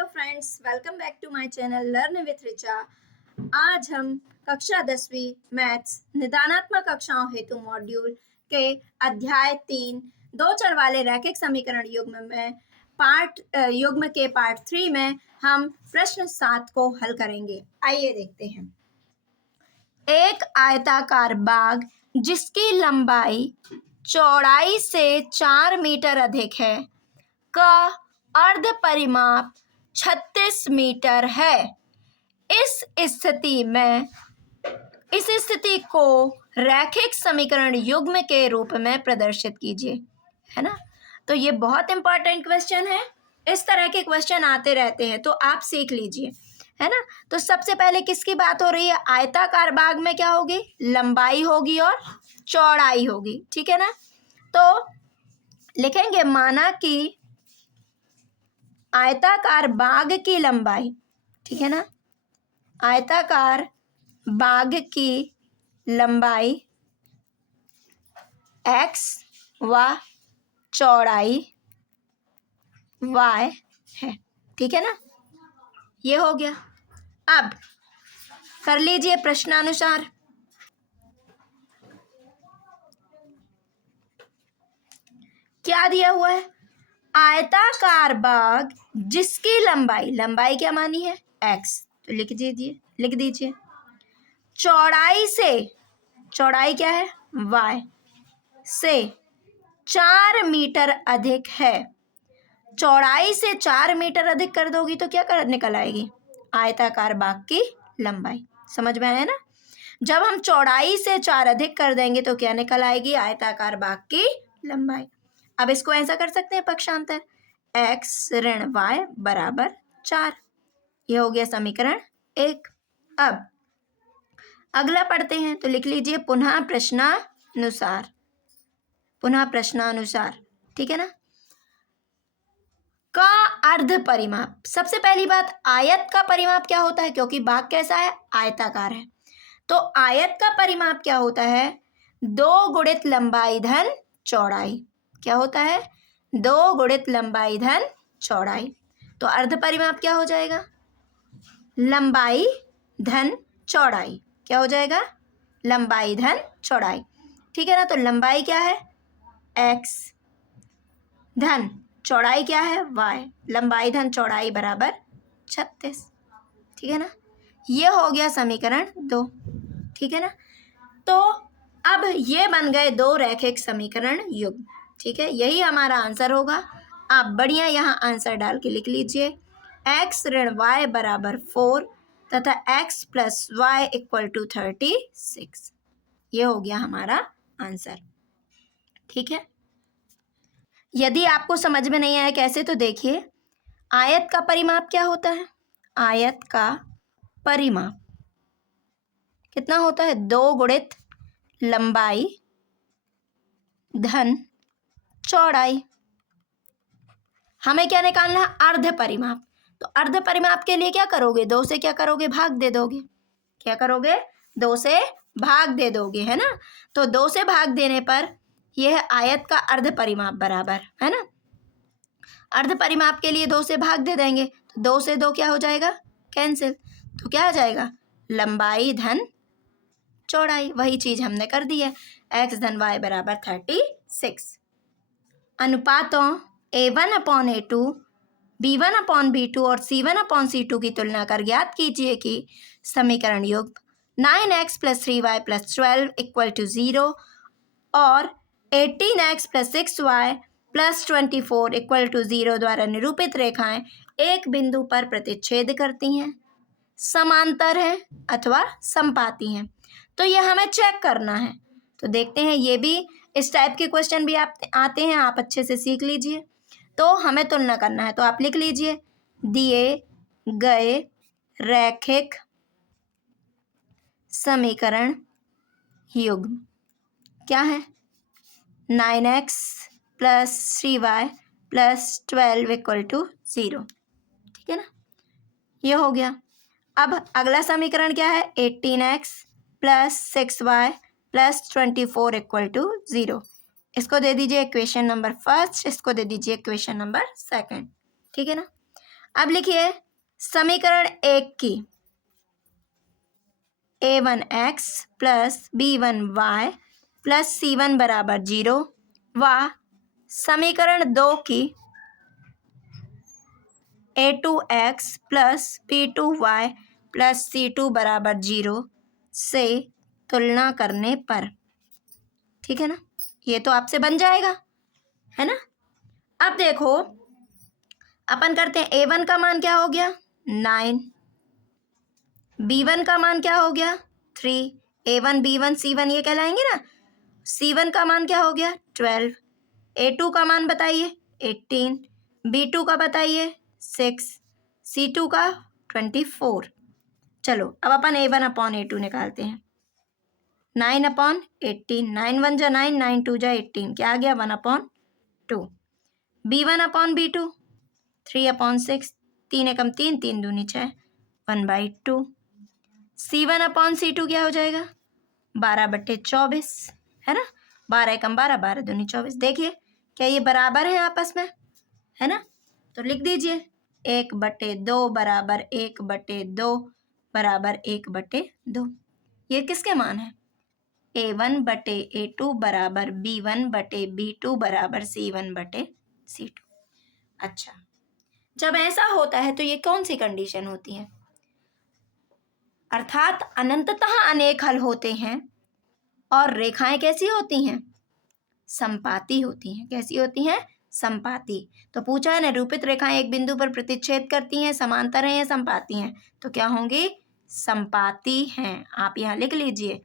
Hello friends, welcome back to my channel learn with Richa. आज हम कक्षा 10वीं मैथ्स निदानात्मक कक्षाओं हेतु मॉड्यूल के अध्याय 3 दो चर वाले रैखिक समीकरण युग्म के पार्ट 3 में हम प्रश्न 7 को हल करेंगे। आइए देखते हैं। एक आयताकार बाग जिसकी लंबाई चौड़ाई से 4 मीटर अधिक है का अर्ध परिमाप 36 मीटर है। इस स्थिति को रैखिक समीकरण युग्म के रूप में प्रदर्शित कीजिए, है ना। तो ये बहुत इंपॉर्टेंट क्वेश्चन है। इस तरह के क्वेश्चन आते रहते हैं, तो आप सीख लीजिए, है ना। तो सबसे पहले किसकी बात हो रही है? आयताकार बाग में क्या होगी? लंबाई होगी और चौड़ाई होगी, ठीक है ना। तो लिखेंगे माना कि आयताकार बाग की लंबाई, ठीक है ना, आयताकार बाग की लंबाई x व चौड़ाई y है, ठीक है ना। ये हो गया। अब कर लीजिए प्रश्नानुसार। क्या दिया हुआ है? आयताकार बाग जिसकी लंबाई क्या मानी है? x, तो लिख दीजिए। चौड़ाई क्या है? y से 4 मीटर अधिक है। चौड़ाई से 4 मीटर अधिक कर दोगी तो क्या निकल आएगी? आयताकार बाग की लंबाई। समझ में आया ना। जब हम चौड़ाई से 4 अधिक कर देंगे तो क्या निकल आएगी? आयताकार बाग की लंबाई। अब इसको ऐसा कर सकते हैं पक्षांतर, x ऋण y बराबर 4। ये हो गया समीकरण 1। अब अगला पढ़ते हैं, तो लिख लीजिए पुनः प्रश्नानुसार, ठीक है ना। का अर्ध परिमाप। सबसे पहली बात, आयत का परिमाप क्या होता है? क्योंकि बाग कैसा है? आयताकार है। तो आयत का परिमाप क्या होता है? 2 गुणित लंबाई धन चौड़ाई। क्या होता है? 2 गुणित लंबाई धन चौड़ाई। तो अर्ध परिमाप क्या हो जाएगा? लंबाई धन चौड़ाई। क्या हो जाएगा? लंबाई धन चौड़ाई, ठीक है ना। तो लंबाई क्या है? x धन चौड़ाई क्या है? y। लंबाई धन चौड़ाई बराबर 36, ठीक है ना। ये हो गया समीकरण 2, ठीक है ना। तो अब ये बन गए 2 रैखिक समीकरण युग्म, ठीक है। यही हमारा आंसर होगा। आप बढ़िया यहाँ आंसर डाल के लिख लीजिए x ऋण y बराबर 4 तथा x plus y equal to 36। ये हो गया हमारा आंसर, ठीक है। यदि आपको समझ में नहीं आया कैसे, तो देखिए आयत का परिमाप क्या होता है? आयत का परिमाप कितना होता है? 2 गुणित लंबाई धन चौड़ाई। हमें क्या निकालना है? अर्ध परिमाप। तो अर्ध परिमाप के लिए क्या करोगे? 2 से क्या करोगे? भाग दे दोगे। क्या करोगे? 2 से भाग दे दोगे, है ना। तो 2 से भाग देने पर यह आयत का अर्ध परिमाप बराबर, है ना। अर्ध परिमाप के लिए 2 से भाग दे देंगे, तो 2 से 2 क्या हो जाएगा? कैंसिल। तो क्या आ जाएगा? लंबाई धन चौड़ाई। वही चीज हमने कर दी है, x धन y बराबर 36। अनुपातों a1/a2, b1/b2 और c1/c2 की तुलना कर ज्ञात कीजिए कि समीकरण युग्म 9x + 3y + 12 = 0 और 18x + 6y + 24 = 0 द्वारा निरूपित रेखाएं एक बिंदु पर प्रतिच्छेद करती हैं, समांतर हैं अथवा समपाती हैं। तो ये हमें चेक करना है। तो देखते हैं, ये भी इस टाइप के क्वेश्चन भी आते हैं, आप अच्छे से सीख लीजिए। तो हमें तुलना करना है, तो आप लिख लीजिए दिए गए रैखिक समीकरण युग्म क्या है? 9x + 3y + 12 = 0, ठीक है ना। ये हो गया। अब अगला समीकरण क्या है? 18x + 6y + 24 = 0। इसको दे दीजिए इक्वेशन नंबर 1, इसको दे दीजिए इक्वेशन नंबर 2, ठीक है ना। अब लिखिए समीकरण 1 की a1x plus b1y plus c1 बराबर 0 व समीकरण 2 की a2x plus b2y plus c2 बराबर 0 से तुलना करने पर, ठीक है ना, ये तो आपसे बन जाएगा, है ना। अब देखो अपन करते हैं, a1 का मान क्या हो गया 9, b1 का मान क्या हो गया 3, a1 b1 c1 ये कहलाएंगे ना। c1 का मान क्या हो गया 12, a2 का मान बताइए 18, b2 का बताइए 6, c2 का 24। चलो अब अपन a1 अपॉन a2 निकालते हैं। 9/18, 9 1 जा 9, 9 2 जा 18, क्या आ गया 1/2। b1 अपॉन b2 3/6, 3 एकम 3, 3 दूनी 6, 1/2। c1 अपॉन c2 क्या हो जाएगा 12/24, है ना। 12 एकम 12, 12 दूनी 24। देखिए क्या ये बराबर है आपस में, है ना। तो लिख दीजिए 1/2 बराबर 1/2 बराबर 1/2। ये किसके मान है a1/a2 बराबर b1/b2 बराबर c1/c2। अच्छा, जब ऐसा होता है तो ये कौन सी कंडीशन होती है, अर्थात अनंततः अनेक हल होते हैं और रेखाएं कैसी होती हैं समपाती होती हैं। कैसी होती हैं समपाती। तो पूछा है निरूपित रेखाएं एक बिंदु पर प्रतिच्छेद करती हैं, समांतर हैं या समपाती हैं, तो क्या होंगी समपाती हैं। आप यहाँ लिख लीजिए,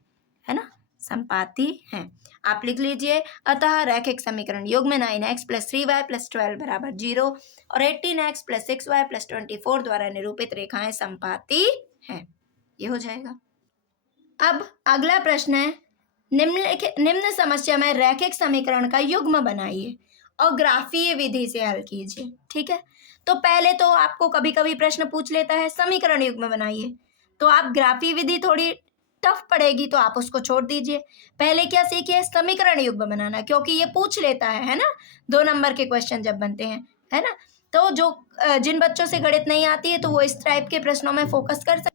है ना, समपाती हैं। आप लिख लीजिए अतः रैखिक समीकरण युग्म 9x प्लस 3y प्लस 12 बराबर 0 और 18x प्लस 6y प्लस 24 द्वारा निरूपित रेखाएं समपाती हैं। ये हो जाएगा। अब अगला प्रश्न है, निम्न समस्या में रैखिक समीकरण का युग्म बनाइए और ग्राफीय विधि से हल कीजिए। ठीक है, तो पहले तो आपको कभी कभी प्रश्न पूछ लेता है समीकरण युग्म बनाइए, तो आप ग्राफीय विधि थोड़ी टफ पड़ेगी तो आप उसको छोड़ दीजिए। पहले क्या सीखिए समीकरण युग्म बनाना, क्योंकि ये पूछ लेता है ना, 2 नंबर के क्वेश्चन जब बनते हैं, है ना। तो जो जिन बच्चों से गणित नहीं आती है तो वो इस टाइप के प्रश्नों में फोकस कर सकते।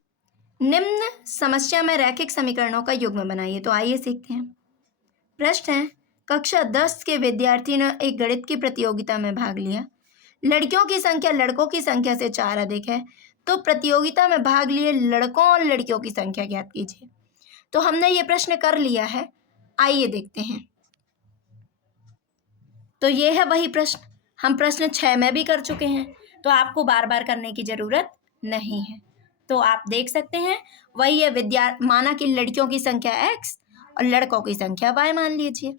निम्न समस्या में रैखिक समीकरणों का युग्म बनाइए। तो आइए सीखते हैं। प्रश्न है, कक्षा 10 के विद्यार्थी ने एक गणित की प्रतियोगिता में भाग लिया। लड़कियों की संख्या लड़कों की संख्या से 4 अधिक है, तो प्रतियोगिता में भाग लिए लड़कों और लड़कियों की संख्या ज्ञात कीजिए। तो हमने ये प्रश्न कर लिया है, आइए देखते हैं। तो ये है वही प्रश्न, हम प्रश्न 6 में भी कर चुके हैं, तो आपको बार बार करने की जरूरत नहीं है। तो आप देख सकते हैं वही है, माना कि लड़कियों की संख्या x और लड़कों की संख्या y मान लीजिए,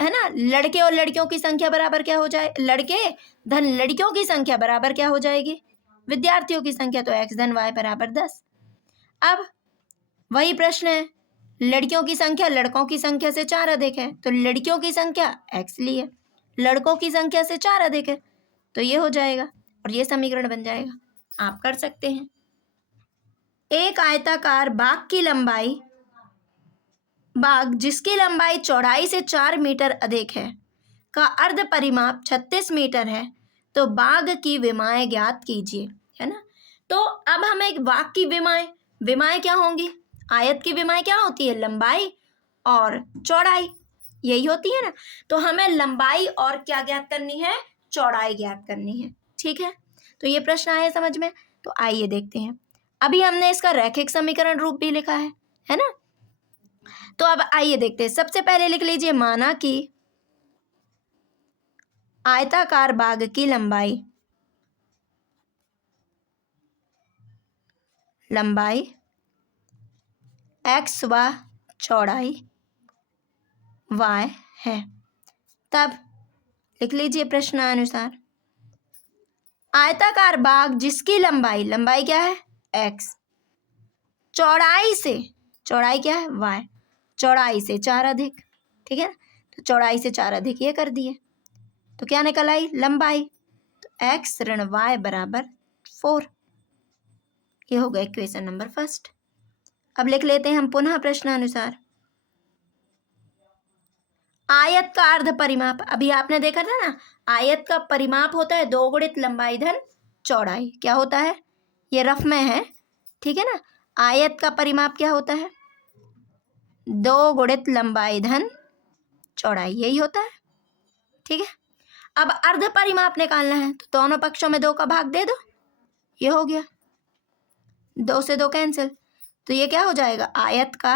है ना। लड़के और लड़कियों की संख्या बराबर क्या हो जाए, लड़के धन लड़कियों की संख्या बराबर क्या हो जाएगी विद्यार्थियों की संख्या, तो x धन y बराबर 10। अब वही प्रश्न है, लड़कियों की संख्या लड़कों की संख्या से 4 अधिक है, तो लड़कियों की संख्या x लिए, लड़कों की संख्या से 4 अधिक है, तो ये हो जाएगा और ये समीकरण बन जाएगा। आप कर सकते हैं। एक आयताकार बाग जिसकी लंबाई चौड़ाई से 4 मीटर अधिक है का अर्ध परिमाप 36 मीटर है, तो बाग की विमाएं ज्ञात कीजिए, है ना। तो अब हम एक बाग की विमाएं क्या होंगी, आयत की विमाएं क्या होती है लंबाई और चौड़ाई, यही होती है ना। तो हमें लंबाई और क्या ज्ञात करनी है, चौड़ाई ज्ञात करनी है। ठीक है, तो ये प्रश्न आया समझ में। तो आइए देखते हैं, अभी हमने इसका रैखिक समीकरण रूप भी लिखा है ना। तो अब आइए देखते हैं। सबसे पहले लिख लीजिए, माना कि आयताकार बाग की लंबाई x व चौड़ाई y है। तब लिख लीजिए प्रश्नानुसार, आयताकार बाग जिसकी लंबाई क्या है x, चौड़ाई क्या है y, चौड़ाई से 4 अधिक, ठीक है। तो चौड़ाई से 4 अधिक ये कर दिए, तो क्या निकल आई लंबाई, तो x ऋण y बराबर 4। ये हो गया इक्वेशन नंबर 1। अब लिख लेते हैं हम पुनः प्रश्नानुसार, आयत का अर्ध परिमाप, अभी आपने देखा था ना, आयत का परिमाप होता है 2 गुणित लंबाई धन चौड़ाई क्या होता है, ये रफ में है, ठीक है ना। आयत का परिमाप क्या होता है, 2 गुणित लंबाई धन चौड़ाई, यही होता है, ठीक है। अब अर्ध परिमाप निकालना है तो दोनों पक्षों में 2 का भाग दे दो, ये हो गया, 2 से 2 कैंसिल, तो ये क्या हो जाएगा, आयत का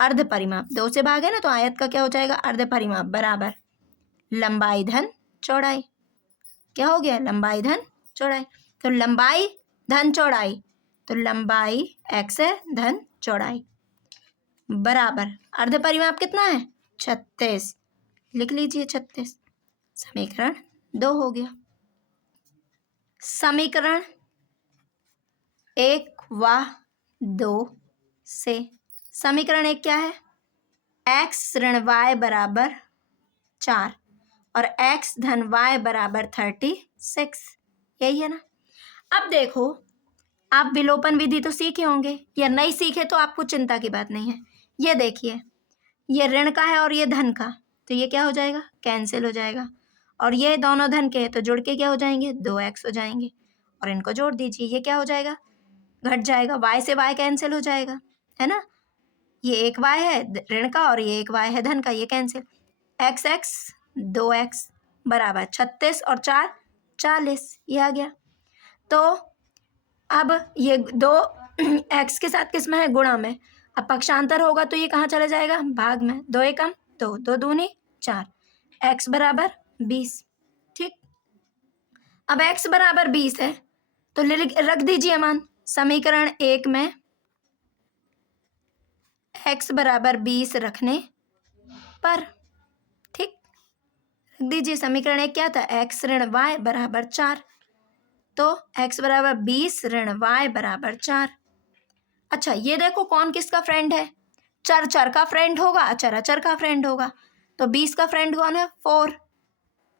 अर्ध परिमाप, 2 से भाग है ना, तो आयत का क्या हो जाएगा, अर्ध परिमाप बराबर लंबाई धन चौड़ाई, क्या हो गया, लंबाई धन चौड़ाई। तो लंबाई धन चौड़ाई, तो लंबाई x है धन चौड़ाई बराबर अर्ध परिमाप कितना है, 36, लिख लीजिए 36। समीकरण 2 हो गया। समीकरण 1 व 2 से समीकरण 1 क्या है, x ऋण y बराबर 4 और x धन y बराबर 36, यही है ना। अब देखो, आप विलोपन विधि तो सीखे होंगे या नहीं सीखे तो आपको चिंता की बात नहीं है। ये देखिए, ये ऋण का है और ये धन का, तो ये क्या हो जाएगा, कैंसिल हो जाएगा, और ये दोनों धन के हैं तो जुड़ के क्या हो जाएंगे, 2x हो जाएंगे, और इनको जोड़ दीजिए, ये क्या हो जाएगा, घट जाएगा, y से y कैंसिल हो जाएगा, है ना। ये एक y है ऋण का और ये एक y है धन का, ये कैंसिल, x 2x बराबर 36 और 4 40, ये आ गया। तो अब ये 2 x के साथ किस में है, गुणा में, अब पक्षांतर होगा तो ये कहाँ चला जाएगा, भाग में, 2 एकम 2, 2 दूनी 4, x बराबर 20, ठीक। अब x बराबर 20 है तो रख दीजिए मान, समीकरण 1 में x बराबर 20 रखने पर, ठीक, रख दीजिए। समीकरण 1 क्या था, x ऋण y बराबर 4, तो x बराबर 20 ऋण y बराबर 4। अच्छा, ये देखो कौन किसका फ्रेंड है, चर चर का फ्रेंड होगा, अचर अचर का फ्रेंड होगा, तो 20 का फ्रेंड कौन है, 4,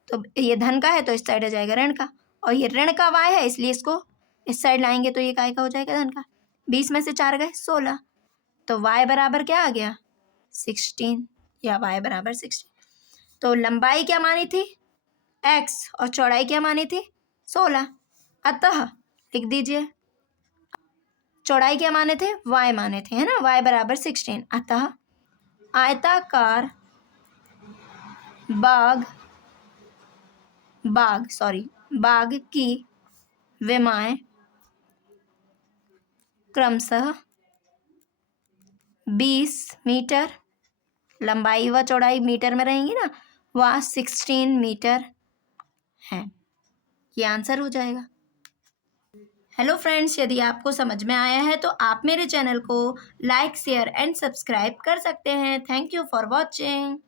तो ये धन का है तो इस साइड आ जाएगा ऋण का, और ये ऋण का y है इसलिए इसको इस साइड लाएंगे तो ये काय का हो जाएगा, धन का। 20 में से 4 गए 16, तो y बराबर क्या आ गया, 16, या y बराबर 16। तो लंबाई क्या मानी थी, x, और चौड़ाई क्या मानी थी, 16, अतः लिख दीजिए, चौड़ाई क्या माने थे, y माने थे, है ना, y बराबर 16, अतः आयताकार बाग की विमाएं क्रमशः 20 मीटर, लंबाई व चौड़ाई मीटर में रहेंगी ना, वह 16 मीटर है, ये आंसर हो जाएगा। हेलो फ्रेंड्स, यदि आपको समझ में आया है तो आप मेरे चैनल को लाइक, शेयर एंड सब्सक्राइब कर सकते हैं। Thank you for watching.